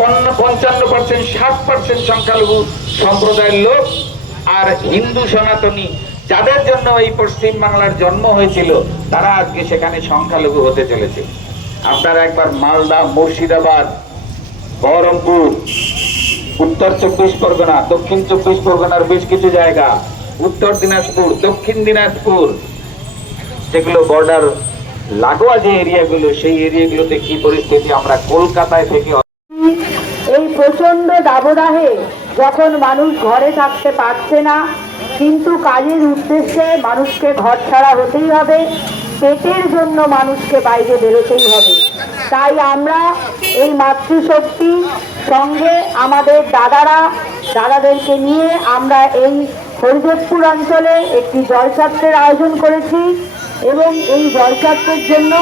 55%, 60% সংখ্যালঘু সম্প্রদায়ের লোক আর হিন্দু সনাতনী যাদের জন্য এই পশ্চিম বাংলার জন্ম হয়েছিল তারা আজকে সেখানে সংখ্যালঘু হতে চলেছে। আপনারা একবার মালদা, মুর্শিদাবাদ, বহরমপুর, উত্তর 24 পরগনা, দক্ষিণ 24 পরগনার বেশ কিছু জায়গা, উত্তর দিনাজপুর, দক্ষিণ দিনাজপুর, যেগুলো বর্ডার লাগোয়া যে এরিয়াগুলো, সেই এরিয়াগুলোতে কি পরিস্থিতি, আমরা কলকাতায় থেকে এই প্রচন্ড দাবদাহে যখন মানুষ ঘরে থাকতে পারছে না, কিন্তু কাজের উদ্দেশ্যে মানুষকে ঘর ছাড়া হতেই হবে, পেটের জন্য মানুষকে বাইরে বেরোতেই হবে। তাই আমরা এই মাতৃশক্তি সঙ্গে আমাদের দাদাদেরকে নিয়ে আমরা এই হরিদেবপুর অঞ্চলে একটি জলযাত্রার আয়োজন করেছি এবং এই জলযাত্রার জন্য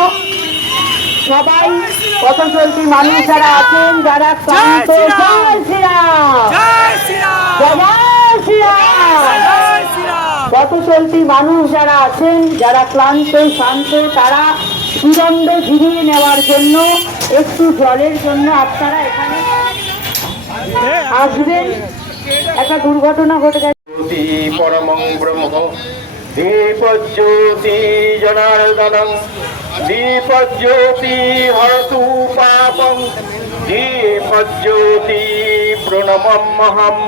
সবাই পথচলতি মানুষ যারা আছেন, যারা ক্লান্ত, পথচলতি মানুষ যারা আছেন, যারা ক্লান্ত শান্ত, তারা বিলম্ব জিরিয়ে নেওয়ার জন্য একটু জলের জন্য আপনারা এখানে আসবেন। একটা দুর্ঘটনা ঘটে গেছে। পরমং ব্রহ্ম দীপজ্যোতি জনার্দনং দীপজ্যোতি হরতু পাপং দীপজ্যোতি প্রণমম্যহম।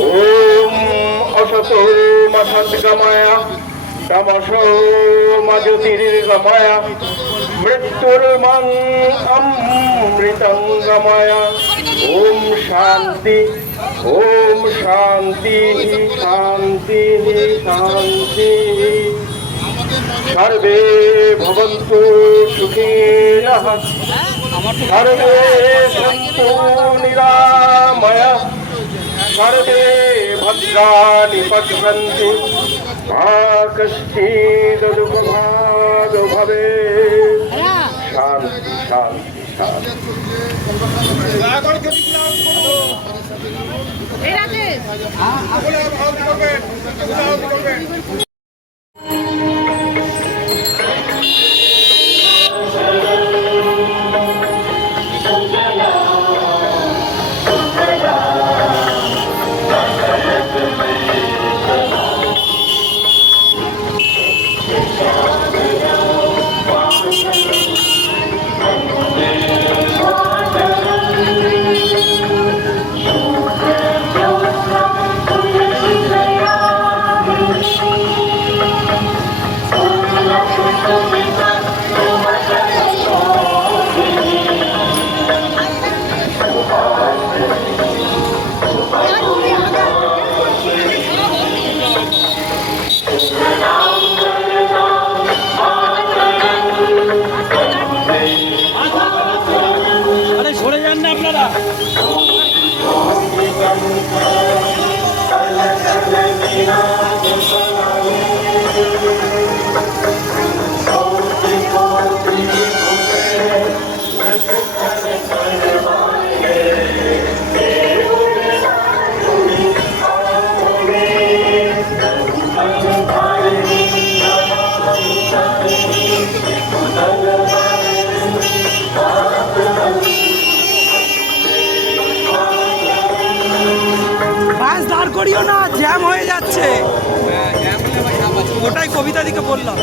ওম অসতো মসদ্গময় তমসো মজ্যোতির্গময় মৃত্যুর্মং অমৃতং গময়। ওম শান্তি, ওম শান্তি শান্তি শান্তি। সর্বে ভবন্তু সুখিনঃ, সর্বে সন্তু নিরাময়াঃ, সর্বে ভদ্রাণি পশ্যন্তু, মা কশ্চিৎ দুঃখভাগ্ ভবেৎ। শান্তি শান্তি শান্তি। করিও না, জ্যাম হয়ে যাচ্ছে। ওটাই কবিতা দিকে বললাম।